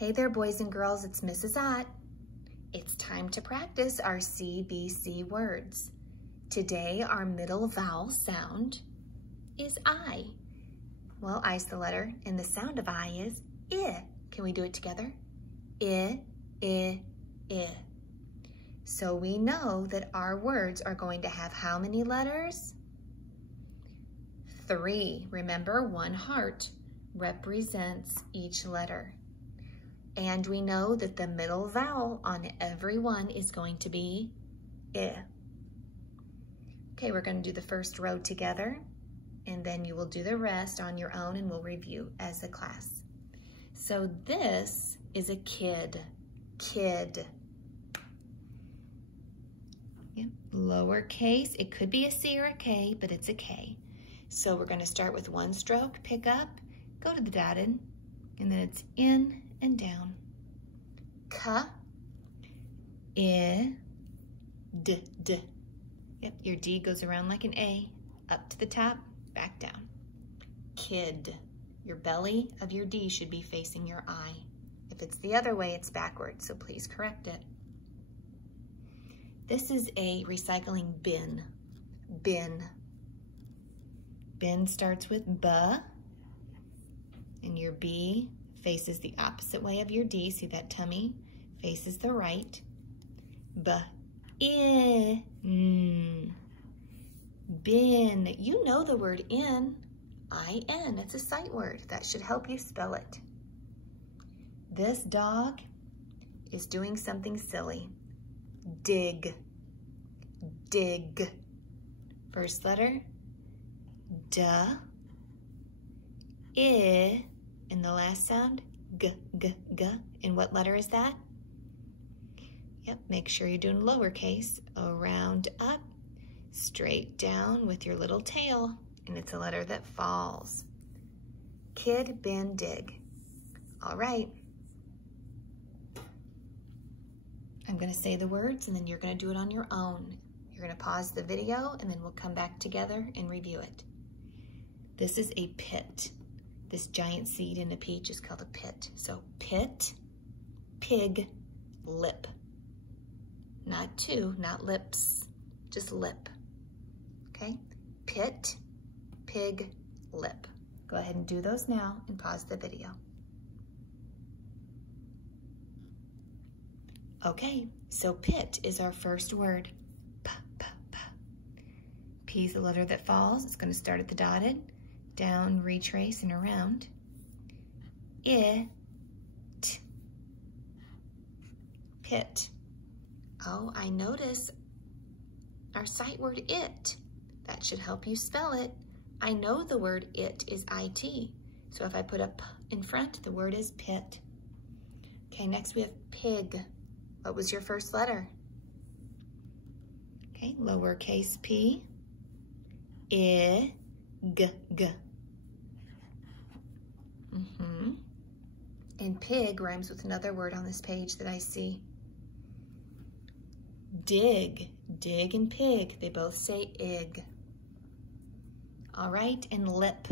Hey there, boys and girls, it's Mrs. Ott. It's time to practice our CVC words. Today, our middle vowel sound is I. Well, I's the letter, and the sound of I is I. Can we do it together? I, I, I. So we know that our words are going to have how many letters? 3. Remember, one heart represents each letter. And we know that the middle vowel on every one is going to be I. Okay, we're going to do the first row together, and then you will do the rest on your own, and we'll review as a class. So this is a kid, kid. Yep. Lowercase, it could be a C or a K, but it's a K. So we're going to start with one stroke, pick up, go to the dotted, and then it's in and down. Ka, I, D, D. Yep, your D goes around like an A, up to the top, back down. Kid, your belly of your D should be facing your I. If it's the other way, it's backwards, so please correct it. This is a recycling bin, bin. Bin starts with B, and your B faces the opposite way of your D. See that tummy faces the right. B, I, N. Bin. You know the word in. I-N. It's a sight word. That should help you spell it. This dog is doing something silly. Dig. Dig. First letter, D. I. And the last sound, G, G, G. And what letter is that? Yep, make sure you're doing lowercase, around, up, straight down with your little tail. And it's a letter that falls. Kid, bin, dig. All right. I'm gonna say the words and then you're gonna do it on your own. You're gonna pause the video and then we'll come back together and review it. This is a pit. This giant seed in a peach is called a pit. So pit, pig, lip. Not two, not lips, just lip. Okay? Pit, pig, lip. Go ahead and do those now and pause the video. Okay, so pit is our first word. P, P, P. P is the letter that falls. It's going to start at the dotted, down, retrace, and around. I, T. Pit. Oh, I notice our sight word it. That should help you spell it. I know the word it is IT. So if I put a P in front, the word is pit. Okay, next we have pig. What was your first letter? Okay, lowercase p. I, G, G. And pig rhymes with another word on this page that I see. Dig. Dig and pig. They both say ig. All right, and lip.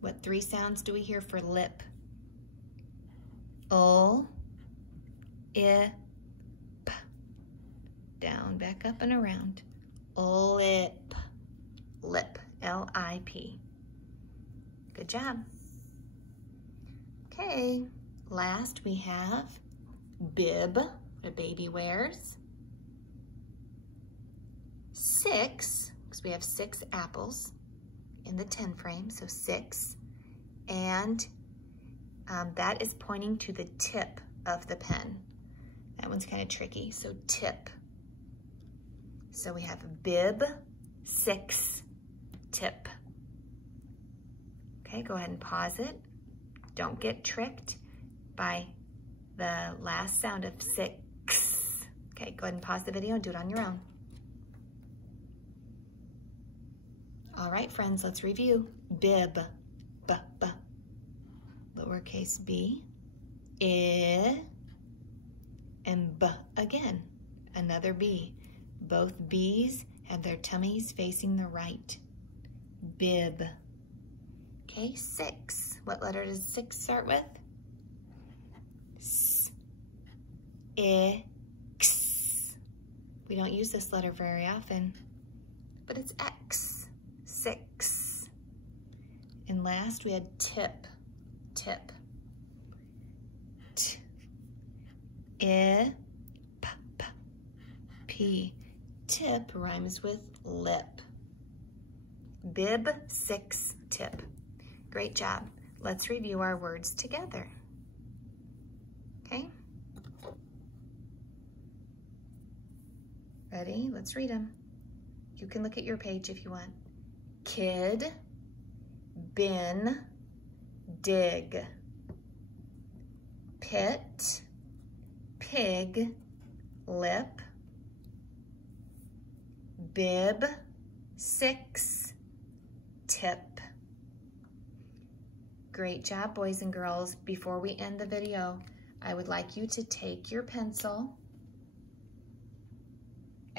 What 3 sounds do we hear for lip? Ul, I, P. Down, back up, and around. Lip. Lip. L-I-P. Good job. Okay, last we have bib, what a baby wears. 6, because we have 6 apples in the 10 frame, so 6. And that is pointing to the tip of the pen. That one's kind of tricky, so tip. So we have bib, 6, tip. Okay, go ahead and pause it. Don't get tricked by the last sound of 6. Okay, go ahead and pause the video and do it on your own. All right, friends, let's review. Bib, B, B. Lowercase b, I, and B again, another B. Both B's have their tummies facing the right. Bib. Okay, 6. What letter does 6 start with? X. We don't use this letter very often, but it's X, 6. And last we had tip, tip. T, I, P, P, P. Tip rhymes with lip. Bib, 6, tip. Great job. Let's review our words together. Okay? Ready? Let's read them. You can look at your page if you want. Kid, bin, dig. Pit, pig, lip. Bib, 6, tip. Great job, boys and girls. Before we end the video, I would like you to take your pencil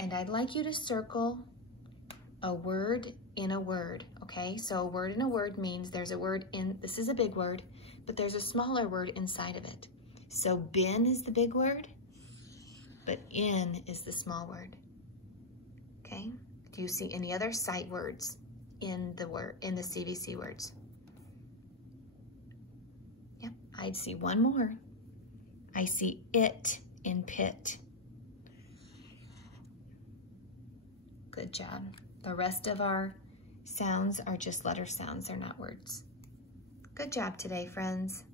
and I'd like you to circle a word in a word, okay? So a word in a word means there's a word in, this is a big word, but there's a smaller word inside of it. So bin is the big word, but in is the small word, okay? Do you see any other sight words in the word, in the CVC words? Yep, I'd see one more. I see it in pit. Good job. The rest of our sounds are just letter sounds, they're not words. Good job today, friends.